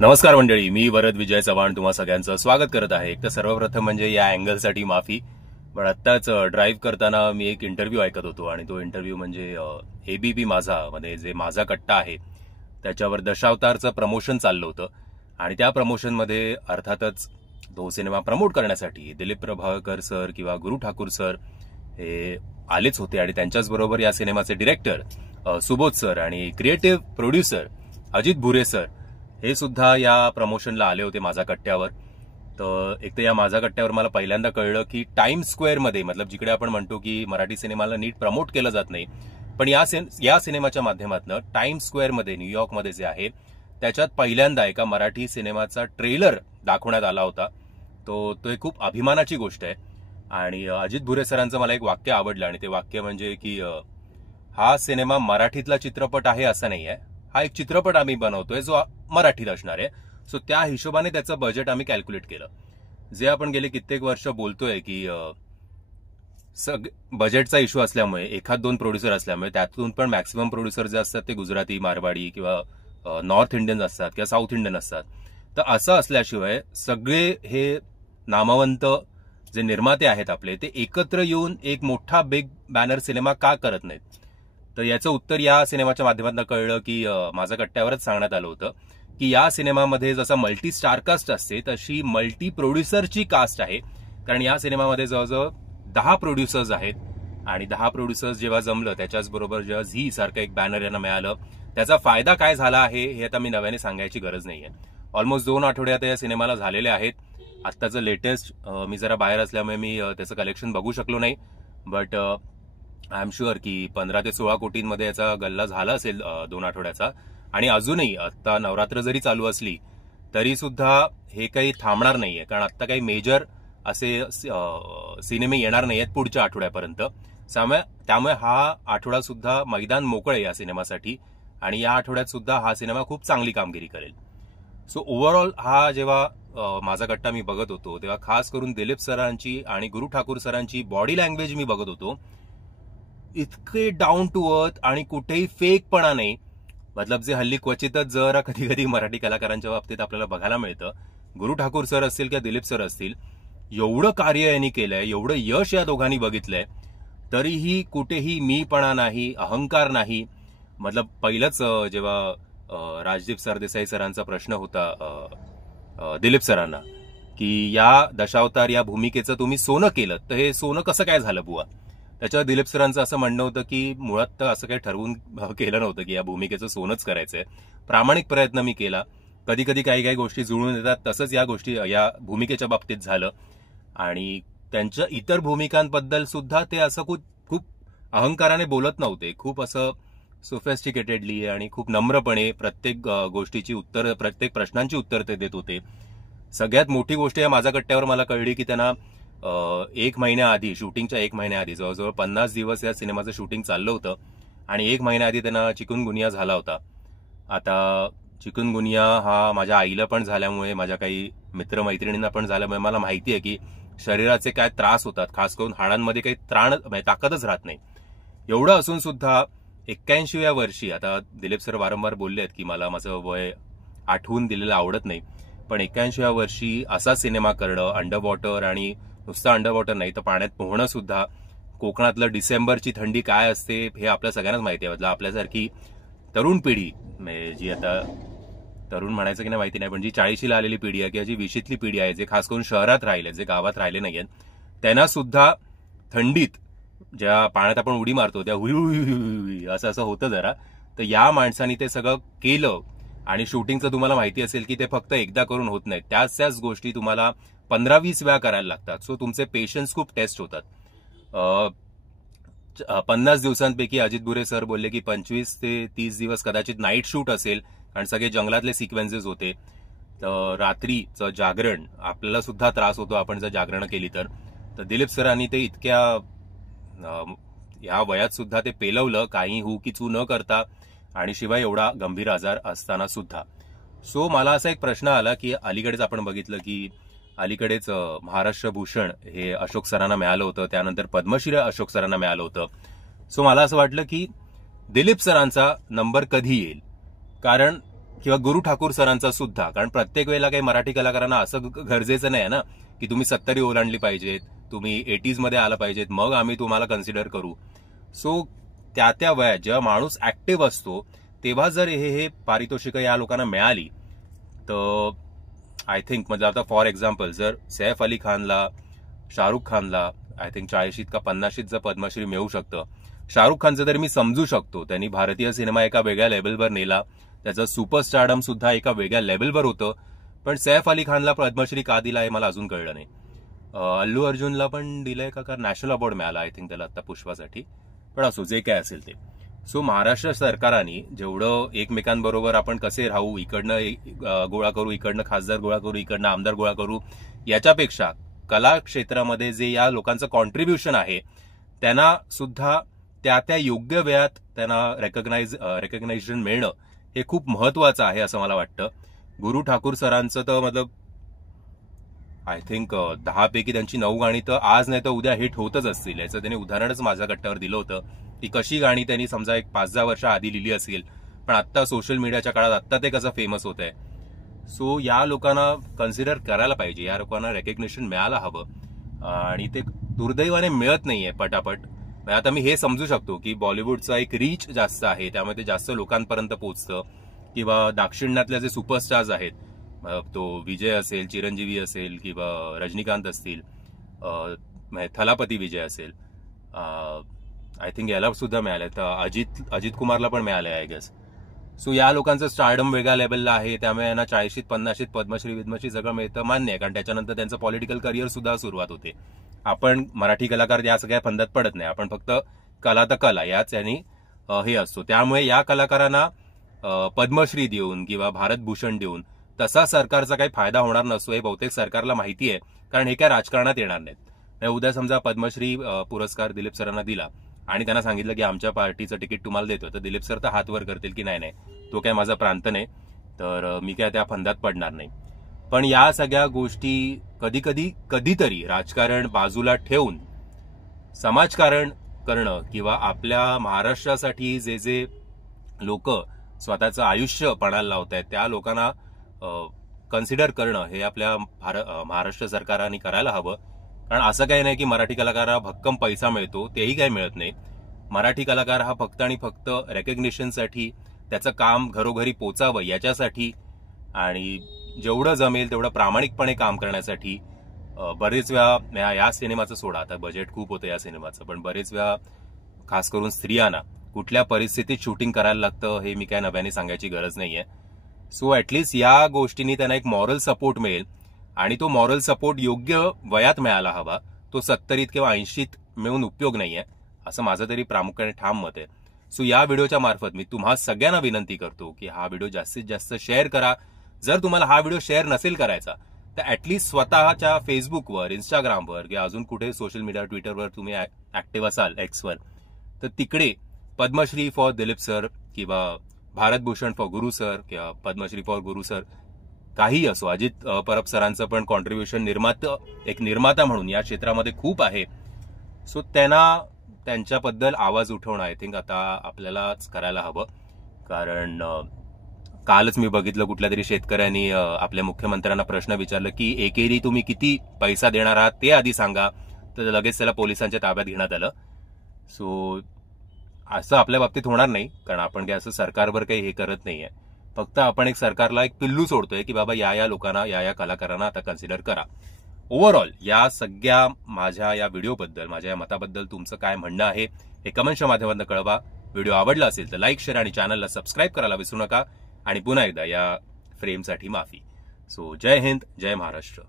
नमस्कार मंडळी, मी वरद विजय चव्हाण तुम्हा सगळ्यांचं स्वागत करत आहे. एक तर सर्वप्रथम म्हणजे या अँगलसाठी माफी, पण आत्ताच ड्राईव्ह करताना मी एक इंटरव्ह्यू ऐकत होतो आणि तो इंटरव्ह्यू म्हणजे एबीपी माझा मध्ये जे माझा कट्टा आहे त्याच्यावर दशावतारचं प्रमोशन चाललं होतं आणि त्या प्रमोशनमध्ये अर्थातच तो सिनेमा प्रमोट करण्यासाठी दिलीप प्रभावळकर सर किंवा गुरु ठाकूर सर हे आलेच होते आणि त्यांच्याचबरोबर या सिनेमाचे डिरेक्टर सुबोध सर आणि क्रिएटिव्ह प्रोड्युसर अजित भुरे सर हे सुद्धा या प्रमोशनला आले होते माझा कट्ट्यावर. तर एक तर या माझा कट्ट्यावर मला पहिल्यांदा कळलं की टाइम स्क्वेअरमध्ये मतलब जिकडे आपण म्हणतो की मराठी सिनेमाला नीट प्रमोट केलं जात नाही, पण या सिनेमाच्या माध्यमातून टाइम स्क्वेअरमध्ये न्यूयॉर्कमध्ये जे आहे त्याच्यात पहिल्यांदा एका मराठी सिनेमाचा ट्रेलर दाखवण्यात आला होता. तो एक खूप अभिमानाची गोष्ट आहे. आणि अजित भुरे सरांचं मला एक वाक्य आवडलं आणि ते वाक्य म्हणजे की हा सिनेमा मराठीतला चित्रपट आहे असं नाही आहे, हा एक चित्रपट आम्ही बनवतोय जो मराठीत असणार आहे. सो त्या हिशोबाने त्याचं बजेट आम्ही कॅल्क्युलेट केलं. जे आपण गेले कित्येक वर्ष बोलतोय की बजेटचा इश्यू असल्यामुळे एखाद दोन प्रोड्युसर असल्यामुळे त्यातून पण मॅक्सिमम प्रोड्युसर जे असतात ते गुजराती, मारवाडी किंवा नॉर्थ इंडियन असतात किंवा साऊथ इंडियन असतात. तर असं असल्याशिवाय सगळे हे नामवंत जे निर्माते आहेत आपले ते एकत्र येऊन एक मोठा बिग बॅनर सिनेमा का करत नाहीत. तर याचं उत्तर या सिनेमाच्या माध्यमातून कळलं की माझ्या कट्ट्यावरच सांगण्यात आलं होतं की या सिनेमामध्ये जसा मल्टी स्टार कास्ट असते तशी मल्टी प्रोड्युसरची कास्ट आहे. कारण या सिनेमामध्ये जवळजवळ 10 प्रोड्युसर्स आहेत आणि 10 प्रोड्युसर्स जेव्हा जमलं त्याच्याचबरोबर जेव्हा झी सारखं एक बॅनर यांना मिळालं त्याचा फायदा काय झाला आहे हे आता मी नव्याने सांगायची गरज नाहीये. ऑलमोस्ट 2 आठवड्यात या सिनेमाला झालेले आहेत. आत्ताचं लेटेस्ट मी जरा बाहेर असल्यामुळे मी त्याचं कलेक्शन बघू शकलो नाही, बट आय एम शुअर की 15 ते 16 कोटींमध्ये याचा गल्ला झाला असेल 2 आठवड्याचा. आणि अजूनही आता नवरात्र जरी चालू असली तरी सुद्धा हे काही थांबणार नाहीये, कारण आता काही मेजर असे सिनेमे येणार नाहीयेत पुढच्या आठवड्यापर्यंत. त्यामुळे हा आठवडा सुद्धा मैदान मोकळे आहे या सिनेमासाठी आणि या आठवड्यात सुद्धा हा सिनेमा खूप चांगली कामगिरी करेल. सो ओव्हरऑल हा जेव्हा माझा कट्टा मी बघत होतो तेव्हा खास करून दिलीप सरांची आणि गुरु ठाकूर सरांची बॉडी लँग्वेज मी बघत होतो. इतके डाऊन टू अर्थ आणि कुठेही फेकपणा नाही. मतलब जे हल्ली क्वचितच जरा कधी कधी मराठी कलाकारांच्या बाबतीत आपल्याला बघायला मिळतं. गुरु ठाकूर सर असतील किंवा दिलीप सर असतील, एवढं कार्य यांनी केलंय, एवढं यश या दोघांनी बघितलंय, तरीही कुठेही मीपणा नाही, अहंकार नाही. मतलब पहिलंच जेव्हा राजदीप सरदेसाई सरांचा प्रश्न होता दिलीप सरांना की या दशावतार या भूमिकेचं तुम्ही सोनं केलं तर हे सोनं कसं काय झालं बुवा, त्याच्यावर दिलीप सरांचं असं म्हणणं होतं की मुळात तर असं काही ठरवून केलं नव्हतं की या भूमिकेचं सोनंच करायचंय. प्रामाणिक प्रयत्न मी केला. कधी कधी काही गोष्टी जुळून येतात, तसंच या गोष्टी या भूमिकेच्या बाबतीत झालं. आणि त्यांच्या इतर भूमिकांबद्दल सुद्धा ते असं खूप अहंकाराने बोलत नव्हते. खूप असं सोफेस्टिकेटेडली आणि खूप नम्रपणे प्रत्येक गोष्टीची उत्तर, प्रत्येक प्रश्नांची उत्तर ते देत होते. सगळ्यात मोठी गोष्ट या माझ्या कट्ट्यावर मला कळली की त्यांना 1 महिन्याआधी, शूटिंगच्या 1 महिन्याआधी, जवळजवळ 50 दिवस या सिनेमाचं शूटिंग चाललं होतं आणि 1 महिन्याआधी त्यांना चिकुनगुनिया झाला होता. आता चिकुनगुनिया हा माझ्या आईला पण झाल्यामुळे, माझ्या काही मित्रमैत्रिणींना पण झाल्यामुळे मला माहिती आहे की शरीराचे काय त्रास होतात, खास करून हाडांमध्ये काही ताकदच राहत नाही. एवढं असून सुद्धा 81व्या वर्षी, आता दिलीप सर वारंवार बोलले आहेत की मला माझं वय आठवून दिलेलं आवडत नाही, पण 81व्या वर्षी असा सिनेमा करणं, अंडर वॉटर, आणि नुसतं अंडर वॉटर नाही तर पाण्यात पोहणं सुद्धा. कोकणातलं डिसेंबरची थंडी काय असते हे आपल्या सगळ्यांनाच माहिती आहे. मतलब आपल्यासारखी तरुण पिढी, जी आता तरुण म्हणायचं की नाही माहिती नाही, पण जी 40शीला आलेली पिढी आहे किंवा जी 20शीतली पिढी आहे, जे खास करून शहरात राहिले, जे गावात राहिले नाहीयेत, त्यांना सुद्धा थंडीत ज्या पाण्यात आपण उडी मारतो त्या हुई असं होतं जरा. तर या माणसाने ते सगळं केलं आणि शूटिंगचं तुम्हाला माहिती असेल की ते फक्त एकदा करून होत नाही, त्याच गोष्टी तुम्हाला 15-20 वेळा करायला लागतात. सो तुमचे पेशन्स खूप टेस्ट होतात. 50 दिवसांपैकी अजित भुरे सर बोलले की 25 ते 30 दिवस कदाचित नाईट शूट असेल आणि सगळे जंगलातले सिक्वेन्सेस होते. रात्रीचं जागरण आपल्याला सुद्धा त्रास होतो आपण जर जागरण केली तर. दिलीप सरांनी ते इतक्या ह्या वयात सुद्धा ते पेलवलं, काही हुकीचू न करता, आणि शिवाय एवढा गंभीर आजार असताना सुद्धा. सो मला असा एक प्रश्न आला की अलीकडेच आपण बघितलं की अलीकडेच महाराष्ट्र भूषण हे अशोक सरांना मिळालं होतं, त्यानंतर पद्मश्री अशोक सरांना मिळालं होतं. सो मला असं वाटलं की दिलीप सरांचा नंबर कधी येईल, कारण किंवा गुरु ठाकूर सरांचा सुद्धा, कारण प्रत्येक वेळेला काही मराठी कलाकारांना असं गरजेचं नाही ना की तुम्ही 70 ओलांडली पाहिजेत, तुम्ही 80s मध्ये आला पाहिजेत, मग आम्ही तुम्हाला कन्सिडर करू. सो त्या वयात जेव्हा माणूस ऍक्टिव्ह असतो तेव्हा जर हे पारितोषिकं या लोकांना मिळाली तर आय थिंक, म्हणजे आता फॉर एक्झाम्पल जर सैफ अली खानला, शाहरुख खानला आय थिंक 40 का 50 पद्मश्री मिळू शकतं. शाहरुख खानचं तरी मी समजू शकतो, त्यांनी भारतीय सिनेमा एका वेगळ्या लेवलवर नेला, त्याचं सुपरस्टारडम सुद्धा एका वेगळ्या लेवलवर होतं. पण सैफ अली खानला पद्मश्री का दिला हे मला अजून कळलं नाही. अल्लू अर्जुनला पण दिलंय का, नॅशनल अवॉर्ड मिळाला आय थिंक त्याला आता पुष्पासाठी. पण असो, जे काय असेल ते. सो महाराष्ट्र सरकाराने जेवढं एकमेकांबरोबर आपण कसे राहू, इकडनं गोळा करू, इकडनं खासदार गोळा करू, इकडनं आमदार गोळा करू, याच्यापेक्षा कला क्षेत्रामध्ये जे या लोकांचं कॉन्ट्रीब्युशन आहे त्यांना सुद्धा त्या योग्य वेळात त्यांना रेकग्नायझेशन मिळणं हे खूप महत्वाचं आहे असं मला वाटतं. गुरु ठाकूर सरांचं तर मतलब आय थिंक 10 पैकी त्यांची 9 गाणी तर आज नाही तर उद्या हिट होतच असतील. याचं त्यांनी उदाहरणच माझ्या गट्ट्यावर दिलं होतं की कशी गाणी त्यांनी समजा एक 5-10 वर्ष आधी लिहिली असेल, पण आता सोशल मीडियाच्या काळात आता ते कसं फेमस होत आहे. सो या लोकांना कन्सिडर करायला पाहिजे, या लोकांना रेकग्निशन मिळायला हवं आणि ते दुर्दैवाने मिळत नाहीये पटापट. आता मी हे समजू शकतो की बॉलिवूडचा एक रीच जास्त आहे, त्यामुळे ते जास्त लोकांपर्यंत पोहोचतं, किंवा दाक्षिणात्यातले जे सुपरस्टार्स आहेत, तो विजय असेल, चिरंजीवी असेल, किंवा रजनीकांत असतील, थलापती विजय असेल, आय थिंक याला सुद्धा मिळालंय, तर अजित कुमारला पण मिळालंय आय गेस. सो या लोकांचं स्टारडम वेगळ्या लेवलला आहे, त्यामुळे यांना 40-50 पद्मश्री सगळं मिळतं, मान्य आहे, कारण त्याच्यानंतर त्यांचं पॉलिटिकल करिअर सुद्धा सुरुवात होते. आपण मराठी कलाकार या सगळ्या फंदात पडत नाही, आपण फक्त कला तर कला याच यांनी हे असतो. त्यामुळे या कलाकारांना पद्मश्री देऊन किंवा भारतभूषण देऊन तसा सरकारचा काही फायदा होणार नसतो हे बहुतेक सरकारला माहिती आहे, कारण हे काय राजकारणात येणार नाहीत. उद्या समजा पद्मश्री पुरस्कार दिलीप सरांना दिला आणि त्यांना सांगितलं की आमच्या पार्टीचं तिकीट तुम्हाला देतो, तर दिलीप सर तर हात वर करतील की नाही तो काय माझा प्रांत नाही, तर मी काय त्या फंदात पडणार नाही. पण या सगळ्या गोष्टी कधीतरी राजकारण बाजूला ठेवून समाजकारण करणं, किंवा आपल्या महाराष्ट्रासाठी जे लोक स्वतःचं आयुष्य पणाला लावत आहेत त्या लोकांना कन्सिडर करणं हे आपल्या महाराष्ट्र सरकारने करायला हवं. कारण असं काही नाही की मराठी कलाकाराला भक्कम पैसा मिळतो, तेही काही मिळत नाही. मराठी कलाकार हा फक्त आणि फक्त रेकग्निशनसाठी, त्याचं काम घरोघरी पोचावं याच्यासाठी, आणि जेवढं जमेल तेवढं प्रामाणिकपणे काम करण्यासाठी. बरेच वेळा या सिनेमाचं सोडा, आता बजेट खूप होतं या सिनेमाचं, पण बरेच वेळा खास करून स्त्रियांना कुठल्या परिस्थितीत शूटिंग करायला लागतं हे मी काय नव्याने सांगायची गरज नाहीये. सो ऍटलीस्ट या गोष्टींनी त्यांना एक मॉरल सपोर्ट मिळेल, आणि तो मॉरल सपोर्ट योग्य वयात मिळायला हवा. तो 70 किंवा 80 मिळून उपयोग नाहीये, असं माझं तरी प्रामुख्याने ठाम मत आहे. सो या व्हिडिओच्या मार्फत मी तुम्हा सगळ्यांना विनंती करतो की हा व्हिडिओ जास्तीत जास्त शेअर करा. जर तुम्हाला हा व्हिडिओ शेअर नसेल करायचा तर ऍटलीस्ट स्वतःच्या फेसबुकवर, इंस्टाग्रामवर किंवा अजून कुठे सोशल मीडिया, ट्विटरवर तुम्ही ऍक्टिव्ह असाल, एक्सवर, तर तिकडे पद्मश्री फॉर दिलीप सर किंवा भारतभूषण फॉर गुरु सर किंवा पद्मश्री फॉर गुरु सर काही असो, अजित परब सरांचं पण कॉन्ट्रीब्युशन एक निर्माता म्हणून या क्षेत्रामध्ये खूप आहे. सो त्यांच्याबद्दल आवाज उठवणं आय थिंक आता आपल्यालाच करायला हवं. कारण कालच मी बघितलं कुठल्या तरी शेतकऱ्यांनी आपल्या मुख्यमंत्र्यांना प्रश्न विचारला की एकेरी तुम्ही किती पैसा देणार आहात ते आधी सांगा, तर लगेच त्याला पोलिसांच्या ताब्यात घेण्यात आलं. सो असं आपल्या बाबतीत होणार नाही, कारण आपण काही असं सरकारवर काही हे करत नाहीये. फक्त आपण एक सरकारला एक पिल्लू सोडतोय की बाबा या लोकांना, या कलाकारांना आता कन्सिडर करा. ओव्हरऑल या सगळ्या माझ्या या व्हिडिओबद्दल, माझ्या या मताबद्दल तुमचं काय म्हणणं आहे हे कमेंटच्या माध्यमातून कळवा. व्हिडिओ आवडला असेल तर लाईक, शेअर आणि चॅनलला सबस्क्राईब करायला विसरू नका. आणि पुन्हा एकदा या फ्रेमसाठी माफी. सो जय हिंद, जय महाराष्ट्र.